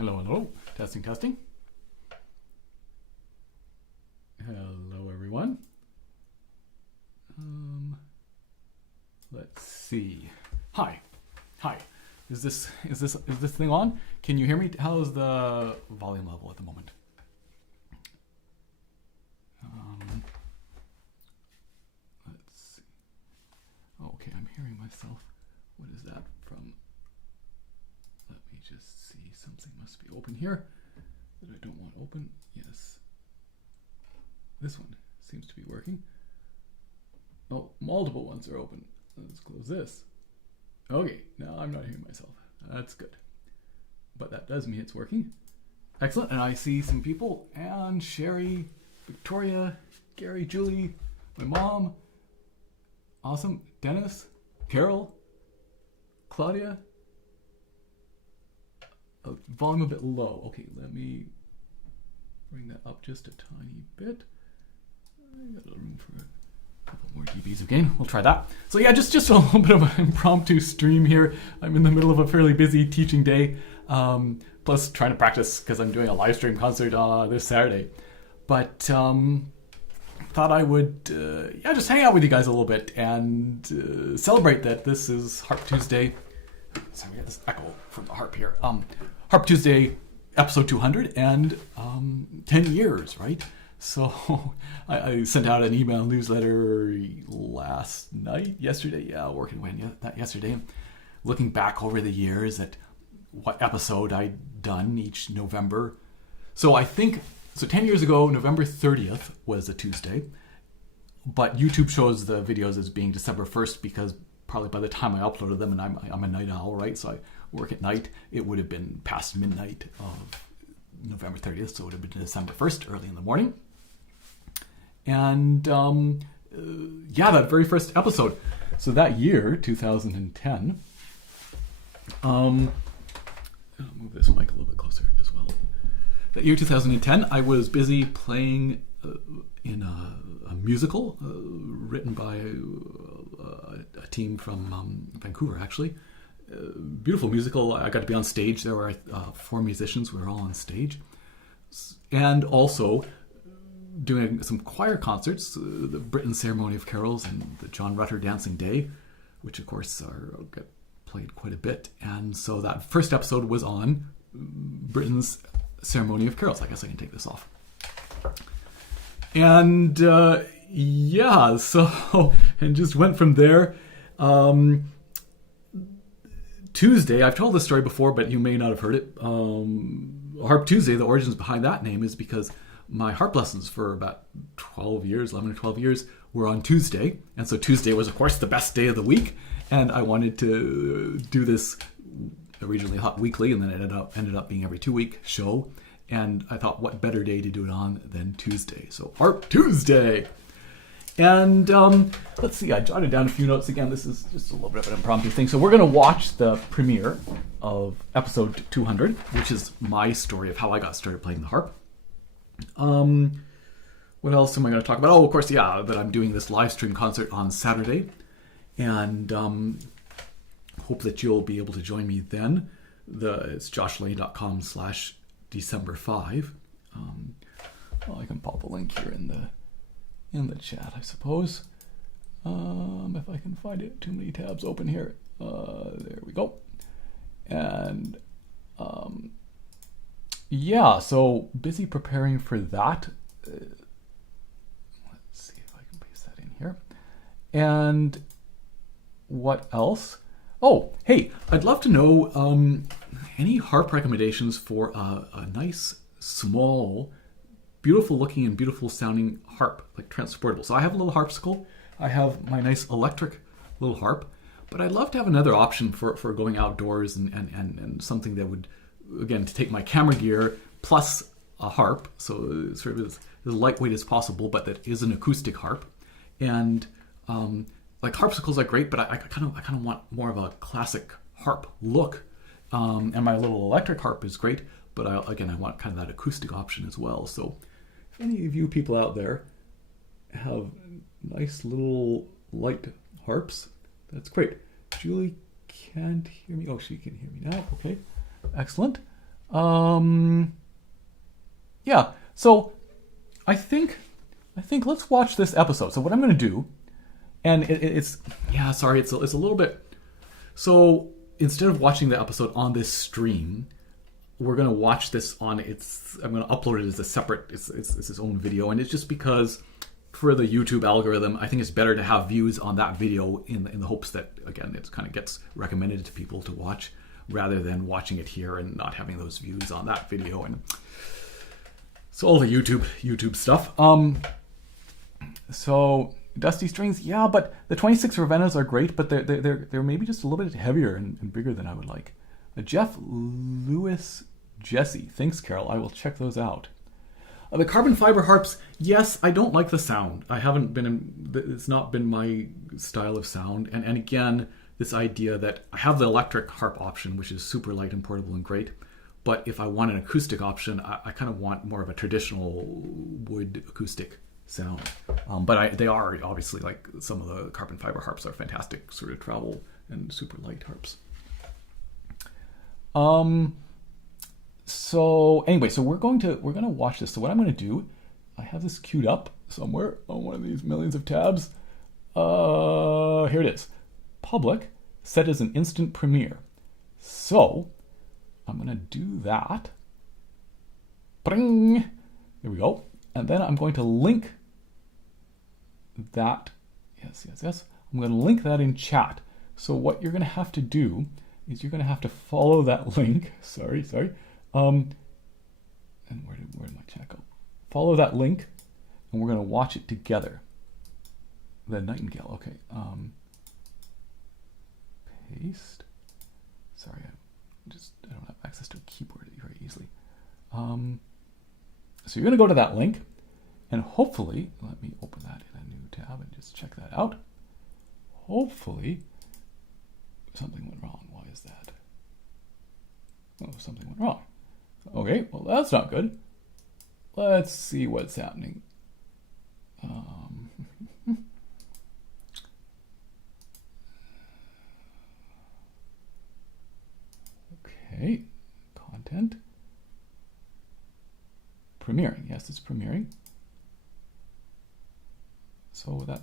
Hello, hello. Testing, testing. Hello, everyone. Let's see. Hi. Is this thing on? Can you hear me? How's the volume level at the moment? Let's see. Okay, I'm hearing myself. What is that from? Let me just see. Something must be open here that I don't want open. Yes. This one seems to be working. Oh, multiple ones are open. Let's close this. Okay, now I'm not hearing myself. That's good. But that does mean it's working. Excellent. And I see some people. Anne, Sherry, Victoria, Gary, Julie, my mom. Awesome. Dennis, Carol, Claudia. Volume a bit low. Okay, let me bring that up just a tiny bit. I got a little room for a couple more dBs again. We'll try that. So yeah, just a little bit of an impromptu stream here. I'm in the middle of a fairly busy teaching day, plus trying to practice because I'm doing a live stream concert this Saturday. But thought I would just hang out with you guys a little bit and celebrate that this is Harp Tuesday. Sorry, we got this echo from the harp here. Harp Tuesday, episode 200, and 10 years, right? So I sent out an email newsletter yesterday, working away on that yesterday, looking back over the years at what episode I'd done each November. So 10 years ago, November 30th was a Tuesday, but YouTube shows the videos as being December 1st because probably by the time I uploaded them, and I'm a night owl, right? So I work at night. It would have been past midnight of November 30th, so it would have been December 1st, early in the morning. And that very first episode. So that year, 2010, I'll move this mic a little bit closer as well. That year, 2010, I was busy playing in a musical written by a team from Vancouver, actually. Beautiful musical. I got to be on stage. There were 4 musicians. We were all on stage. And also doing some choir concerts, the Britain Ceremony of Carols and the John Rutter Dancing Day, which of course get played quite a bit. And so that first episode was on Britain's Ceremony of Carols. I guess I can take this off. And and just went from there. Tuesday, I've told this story before, but you may not have heard it. Harp Tuesday, the origins behind that name is because my harp lessons for about 11 or 12 years, were on Tuesday. And so Tuesday was, of course, the best day of the week. And I wanted to do this originally weekly, and then it ended up being every 2-week show. And I thought, what better day to do it on than Tuesday? So Harp Tuesday. And let's see, I jotted down a few notes again. This is just a little bit of an impromptu thing. So we're going to watch the premiere of episode 200, which is my story of how I got started playing the harp. What else am I going to talk about? Oh, of course, that I'm doing this live stream concert on Saturday. And hope that you'll be able to join me then. It's joshlane.com/December5. I can pop a link here in the chat, I suppose. If I can find it. Too many tabs open here. There we go. And so busy preparing for that. Let's see if I can paste that in here. And what else? Oh, hey, I'd love to know any harp recommendations for a nice, small, beautiful looking and beautiful sounding harp, like transportable. So I have a little harpsichord. I have my nice electric little harp, but I'd love to have another option for going outdoors and something that would, again, to take my camera gear plus a harp, so sort of as lightweight as possible, but that is an acoustic harp. And like harpsichords are great, but I kind of want more of a classic harp look. And my little electric harp is great, but I want kind of that acoustic option as well. So if any of you people out there have nice little light harps, that's great. Julie can't hear me. Oh, she can hear me now. Okay, excellent. Um, yeah. So I think let's watch this episode. So what I'm going to do, and it's yeah, sorry, it's a little bit. So instead of watching the episode on this stream, we're going to watch this on its. I'm going to upload it as a separate. It's its own video, and it's just because for the YouTube algorithm, I think it's better to have views on that video in the hopes that again it kind of gets recommended to people to watch rather than watching it here and not having those views on that video. And so all the YouTube stuff. So Dusty Strings, yeah, but the 26 Ravennas are great, but they're maybe just a little bit heavier and bigger than I would like. Jeff Lewis Jesse, thanks Carol. I will check those out. The carbon fiber harps, yes, I don't like the sound. It's not been my style of sound. And again, this idea that I have the electric harp option, which is super light and portable and great. But if I want an acoustic option, I kind of want more of a traditional wood acoustic sound. But they are obviously, like some of the carbon fiber harps are fantastic sort of travel and super light harps. So anyway, so we're gonna watch this. So what I'm gonna do, I have this queued up somewhere on one of these millions of tabs. Here it is. Public, set as an instant premiere. So I'm gonna do that. Bring. There we go. And then I'm going to link that. Yes. I'm going to link that in chat. So what you're going to have to do is you're going to have to follow that link. Sorry. And where did my chat go? Follow that link, and we're going to watch it together. The Nightingale. Okay. Paste. Sorry, I don't have access to a keyboard very easily. So you're going to go to that link, and hopefully, let me open that in a new tab and just check that out. Hopefully, something went wrong. Why is that? Oh, something went wrong. Okay, well, that's not good. Let's see what's happening. Okay, content. Premiering. Yes, it's premiering. So that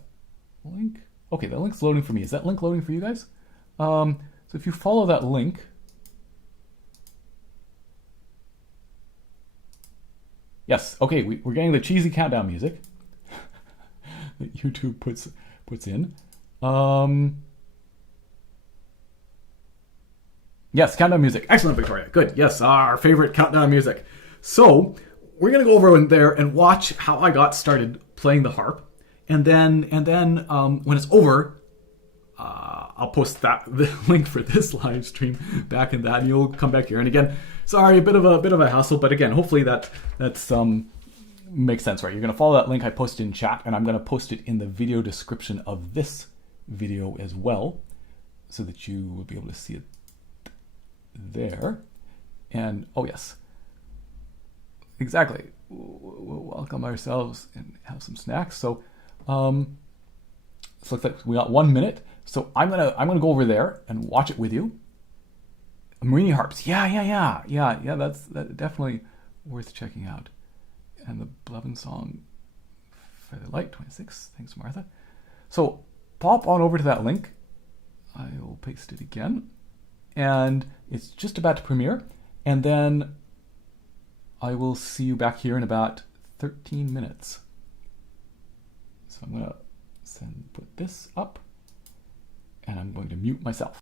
link. Okay, that link's loading for me. Is that link loading for you guys? So if you follow that link, yes. Okay, we're getting the cheesy countdown music that YouTube puts in. Yes, countdown music. Excellent, Victoria. Good. Yes, our favorite countdown music. So we're gonna go over in there and watch how I got started playing the harp, and then when it's over, I'll post the link for this live stream back in that, and you'll come back here. And again, sorry, a bit of a hassle, but again, hopefully that's makes sense, right? You're gonna follow that link I posted in chat, and I'm gonna post it in the video description of this video as well, so that you will be able to see it there. And oh yes, exactly. We'll welcome ourselves and have some snacks. So it looks like we got 1 minute. So I'm gonna go over there and watch it with you. Marini harps, yeah. That's definitely worth checking out. And the Blevin song, Feather Light 26. Thanks, Martha. So pop on over to that link. I will paste it again, and it's just about to premiere. And then I will see you back here in about 13 minutes. So I'm gonna put this up, and I'm going to mute myself.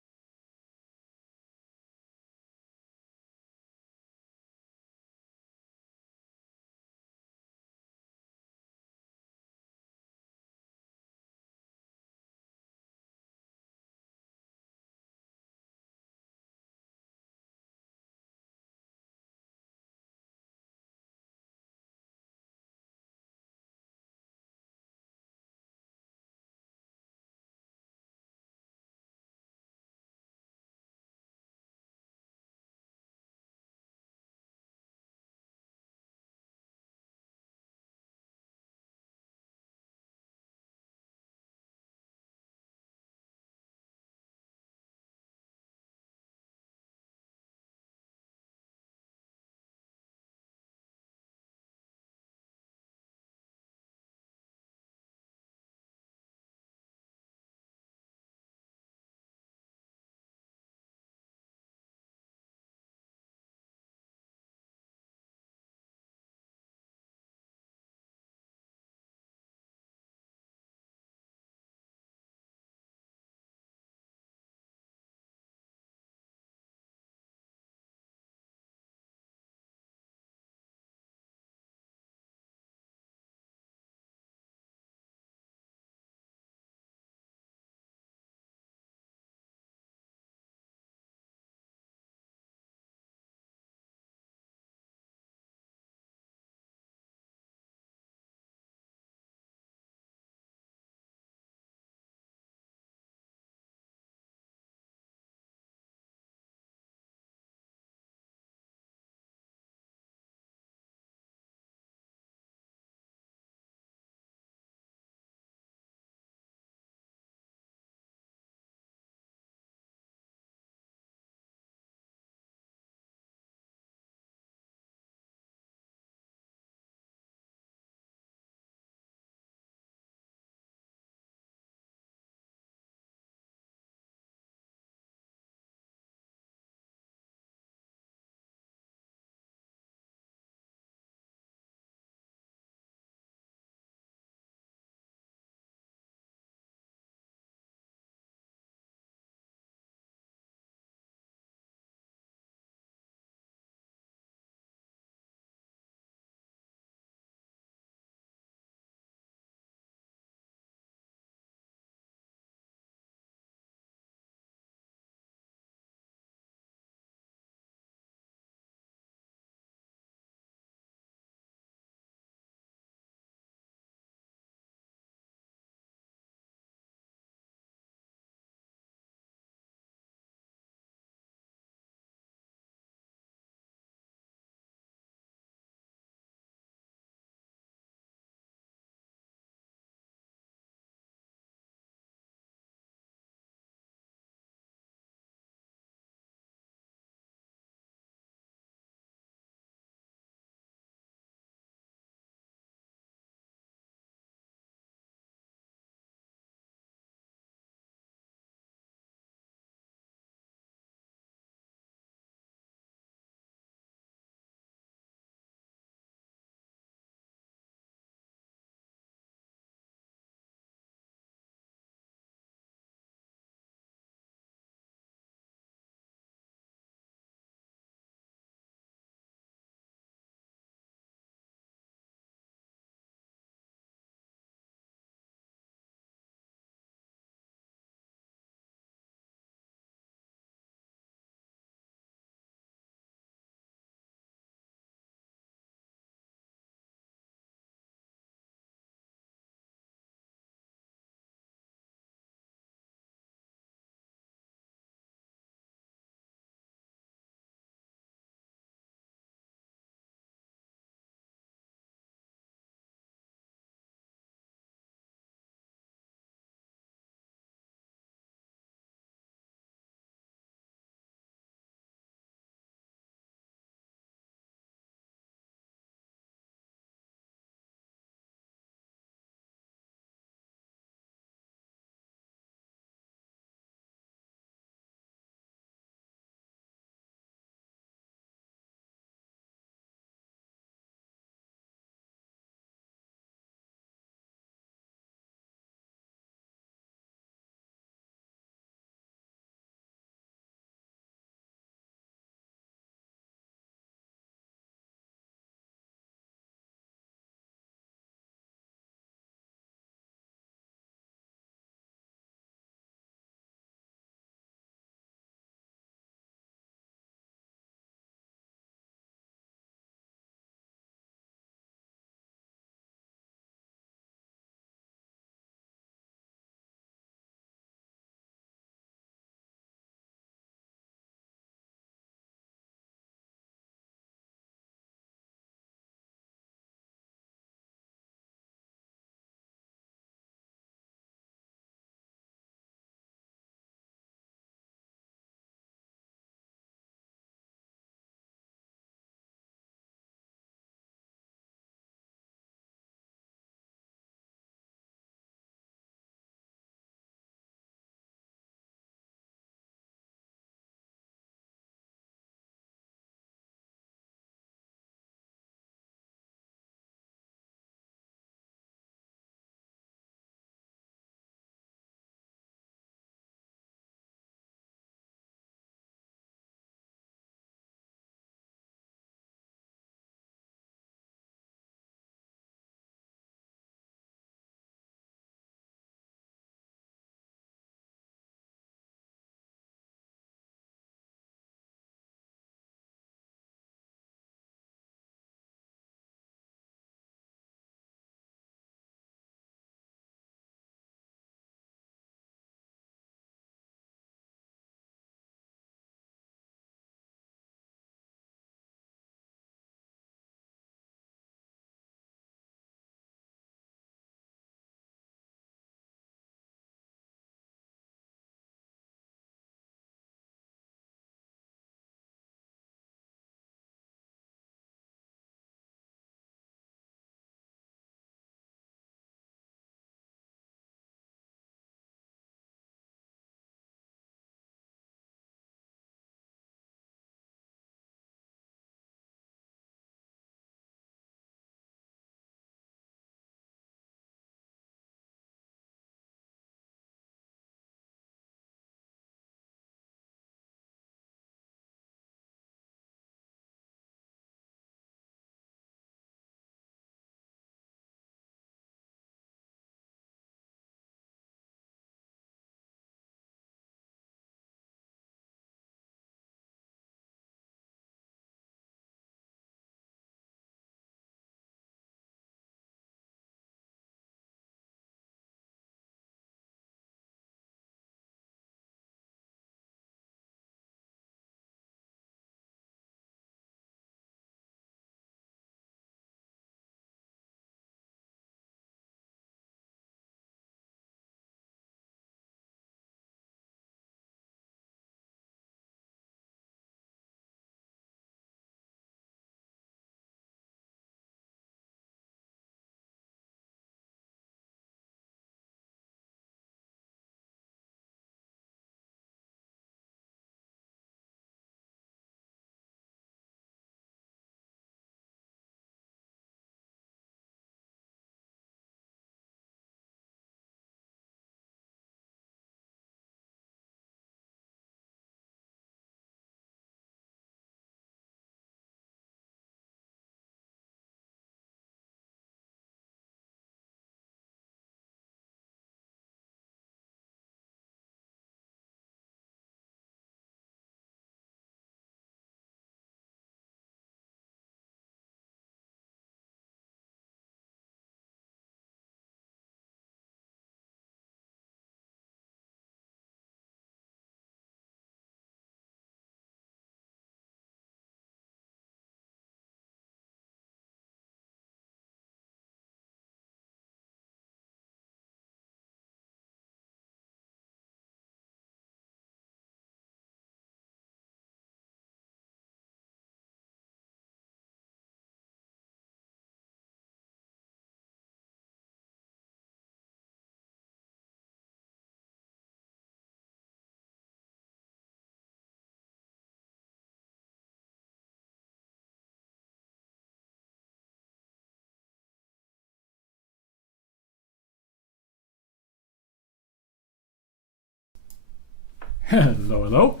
Hello, hello.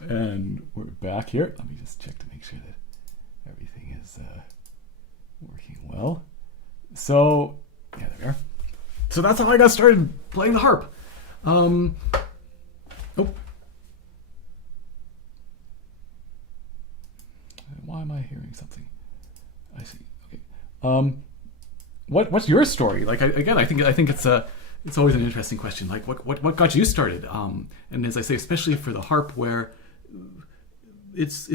And we're back here. Let me just check to make sure that everything is working well. So, yeah, there we are. So that's how I got started playing the harp. Oh. Why am I hearing something? I see. Okay. What's your story? Like, I think it's always an interesting question. Like, what got you started? And as I say, especially for the harp, where it's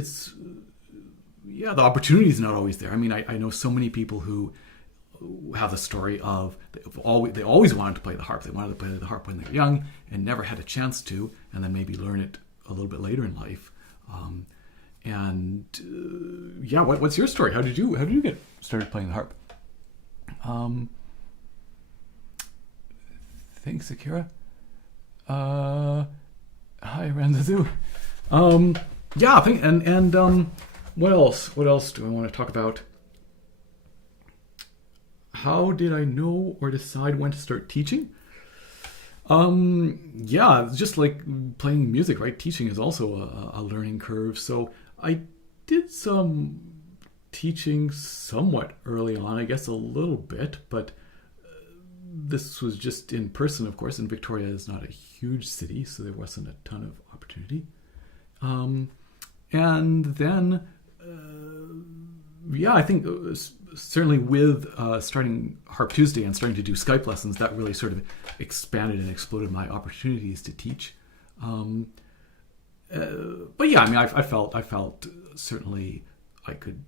the opportunity is not always there. I mean, I know so many people who have the story of they always wanted to play the harp. They wanted to play the harp when they were young and never had a chance to, and then maybe learn it a little bit later in life. What's your story? How did you get started playing the harp? Thanks, Akira. Hi, Ranzazu. I think what else? What else do I want to talk about? How did I know or decide when to start teaching? It's just like playing music, right? Teaching is also a learning curve. So I did some teaching somewhat early on, I guess a little bit, but this was just in person, of course, and Victoria is not a huge city, so there wasn't a ton of opportunity. And then, I think certainly with starting Harp Tuesday and starting to do Skype lessons, that really sort of expanded and exploded my opportunities to teach. I felt certainly I could.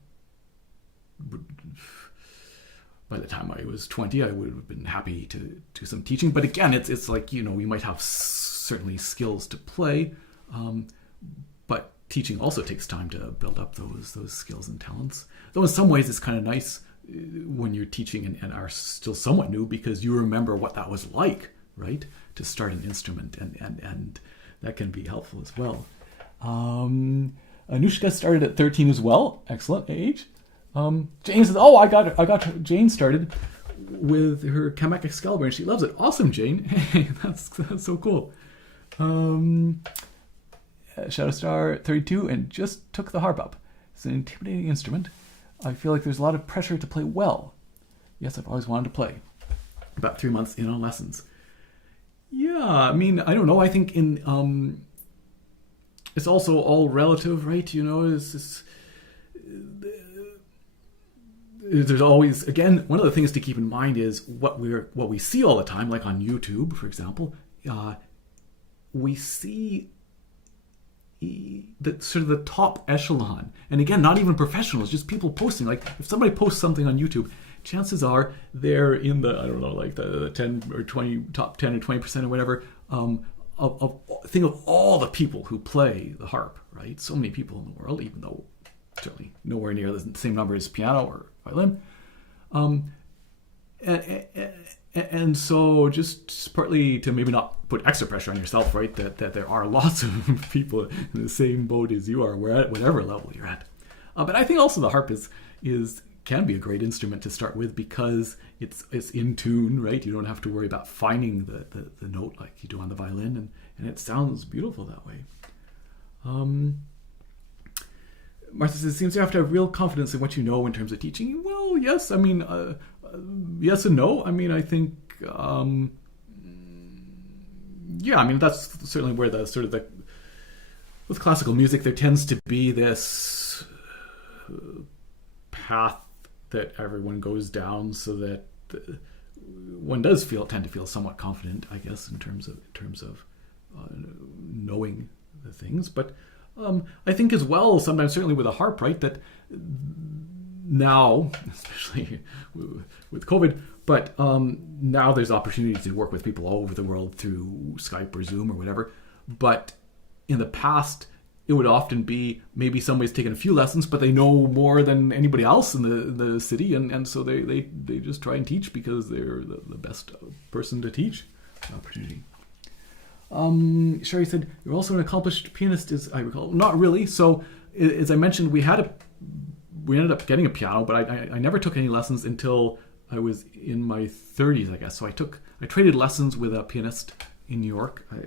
By the time I was 20, I would have been happy to do some teaching. But again, it's like, we might have certainly skills to play, but teaching also takes time to build up those skills and talents. Though in some ways it's kind of nice when you're teaching and are still somewhat new, because you remember what that was like, right? To start an instrument, and that can be helpful as well. Anushka started at 13 as well. Excellent age. Jane says, I got Jane started with her Kamek Excalibur and she loves it. Awesome, Jane. Hey, that's so cool. Shadowstar 32 and just took the harp up. It's an intimidating instrument. I feel like there's a lot of pressure to play well. Yes, I've always wanted to play. About 3 months in on lessons. Yeah, I mean, I don't know. I think it's also all relative, right? There's always, again, one of the things to keep in mind is what we see all the time, like on YouTube, for example. We see the sort of the top echelon, and again, not even professionals, just people posting. Like if somebody posts something on YouTube, chances are they're in the, I don't know, like the 10 or 20 top 10 or 20% or whatever think of all the people who play the harp, right? So many people in the world, even though certainly nowhere near the same number as piano or violin. And so just partly to maybe not put extra pressure on yourself, right? That there are lots of people in the same boat as you are, whatever level you're at. But I think also the harp can be a great instrument to start with because it's in tune, right? You don't have to worry about finding the note like you do on the violin, and it sounds beautiful that way. Martha says, it seems you have to have real confidence in what you know in terms of teaching. Well, yes. I mean, yes and no. I mean, I think, I mean, that's certainly where with classical music, there tends to be this path that everyone goes down so that one does tend to feel somewhat confident, I guess, in terms of knowing the things. But I think as well, sometimes certainly with a harp, right, that now, especially with COVID, but now there's opportunities to work with people all over the world through Skype or Zoom or whatever. But in the past, it would often be maybe somebody's taken a few lessons, but they know more than anybody else in the city, and so they just try and teach because they're the best person to teach. Opportunity. Sherry said, you're also an accomplished pianist, as I recall. Not really. So, as I mentioned, we ended up getting a piano, but I never took any lessons until I was in my 30s, I guess. So I traded lessons with a pianist in New York. I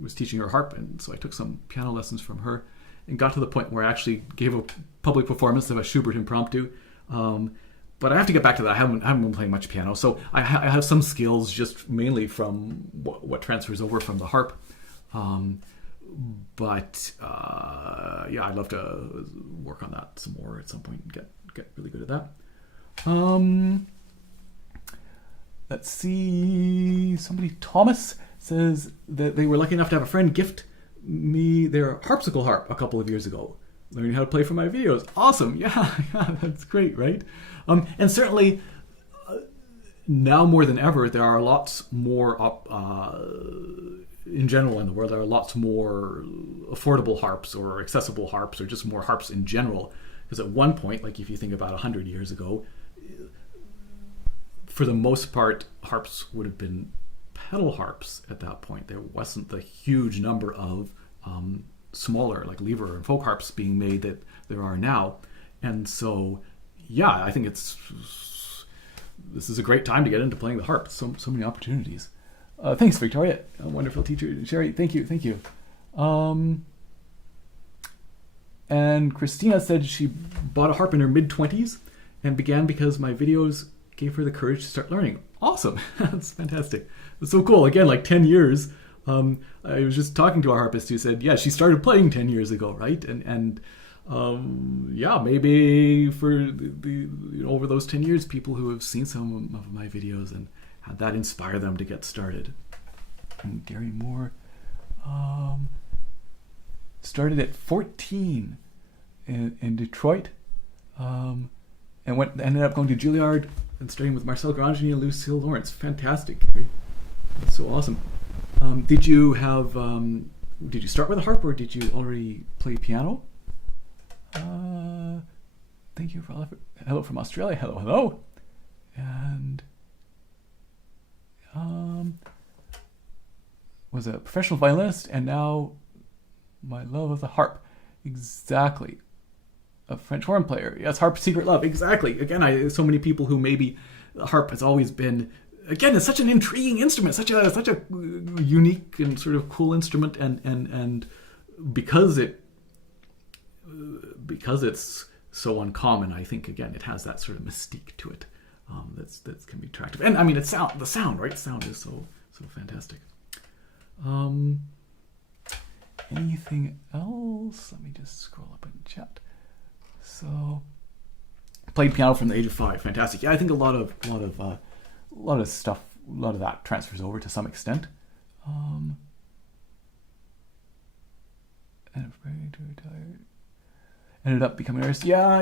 was teaching her harp, and so I took some piano lessons from her and got to the point where I actually gave a public performance of a Schubert Impromptu. But I have to get back to that. I haven't been playing much piano, so I have some skills just mainly from what transfers over from the harp. But I'd love to work on that some more at some point and get really good at that. Let's see. Somebody, Thomas, says that they were lucky enough to have a friend gift me their harpsichord harp a couple of years ago, learning how to play for my videos. Awesome. Yeah, that's great, right? And certainly now more than ever, there are lots more in general in the world, there are lots more affordable harps or accessible harps or just more harps in general. Because at one point, like if you think about 100 years ago, for the most part, harps would have been pedal harps at that point. There wasn't the huge number of smaller, like lever and folk harps being made that there are now. And so, yeah, I think this is a great time to get into playing the harp. So many opportunities. Thanks, Victoria. A wonderful teacher. Sherry, thank you. And Christina said she bought a harp in her mid-20s and began because my videos gave her the courage to start learning. Awesome. That's fantastic. That's so cool. Again, like 10 years. I was just talking to a harpist who said, yeah, she started playing 10 years ago, right? And maybe for the over those 10 years, people who have seen some of my videos and had that inspire them to get started. And Gary Moore started at 14 in Detroit, and ended up going to Juilliard and studying with Marcel Grangeny and Lucille Lawrence. Fantastic, Gary. That's so awesome. Did you start with a harp, or did you already play piano? Thank you for hello from Australia. Hello. And was a professional violinist, and now my love of the harp. Exactly. A French horn player. Yes, harp secret love. Exactly. Again, so many people who maybe the harp has always been. Again, it's such an intriguing instrument, such a unique and sort of cool instrument, and because it's so uncommon, I think again it has that sort of mystique to it that can be attractive. And I mean, the sound, right? Sound is so fantastic. Anything else? Let me just scroll up in chat. So, played piano from the age of 5. Fantastic. Yeah, I think a lot of stuff, a lot of that transfers over to some extent. And very tired. Ended up becoming an artist. Yeah.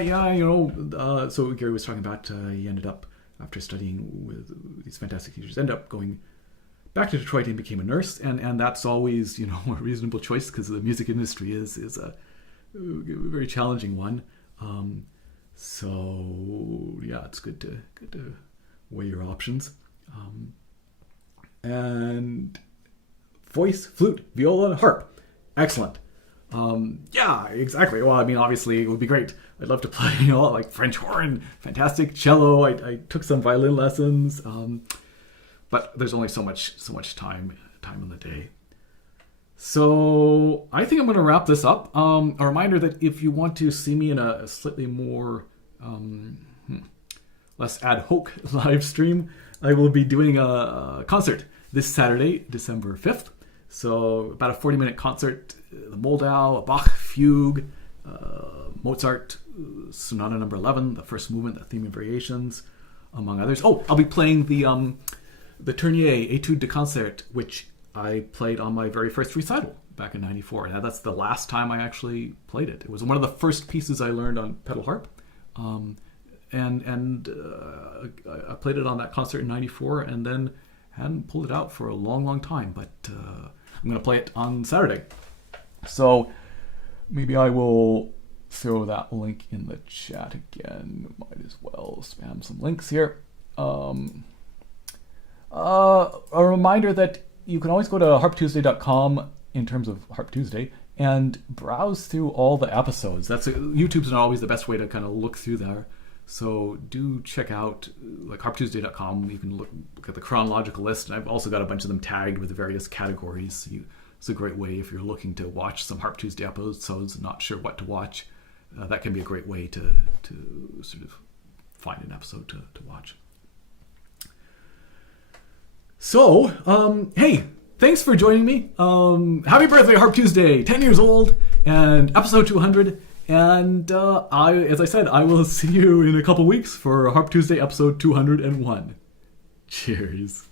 So Gary was talking about he ended up, after studying with these fantastic teachers, ended up going back to Detroit and became a nurse. And that's always, a reasonable choice because the music industry is a very challenging one. So yeah, it's good to weigh your options. And voice, flute, viola, harp. Excellent. Yeah, exactly. Well, I mean, obviously it would be great. I'd love to play, like French horn, fantastic cello. I took some violin lessons, but there's only so much time in the day. So I think I'm going to wrap this up. A reminder that if you want to see me in a slightly more less ad hoc live stream, I will be doing a concert this Saturday, December 5th. So about a 40-minute concert, the Moldau, a Bach fugue, Mozart Sonata Number 11, the first movement, the theme and variations, among others. Oh, I'll be playing the Tournier Etude de Concert, which I played on my very first recital back in '94. Now that's the last time I actually played it. It was one of the first pieces I learned on pedal harp, and I played it on that concert in '94, and then hadn't pulled it out for a long time. But I'm going to play it on Saturday, so maybe I will throw that link in the chat again. Might as well spam some links here. A reminder that you can always go to harptuesday.com in terms of Harp Tuesday and browse through all the episodes. YouTube's not always the best way to kind of look through there. So do check out like harptuesday.com. You can look at the chronological list. And I've also got a bunch of them tagged with the various categories. It's a great way if you're looking to watch some Harp Tuesday episodes and not sure what to watch. That can be a great way to sort of find an episode to watch. So, hey, thanks for joining me. Happy birthday, Harp Tuesday, 10 years old, and episode 200. And as I said, I will see you in a couple weeks for Harp Tuesday episode 201. Cheers.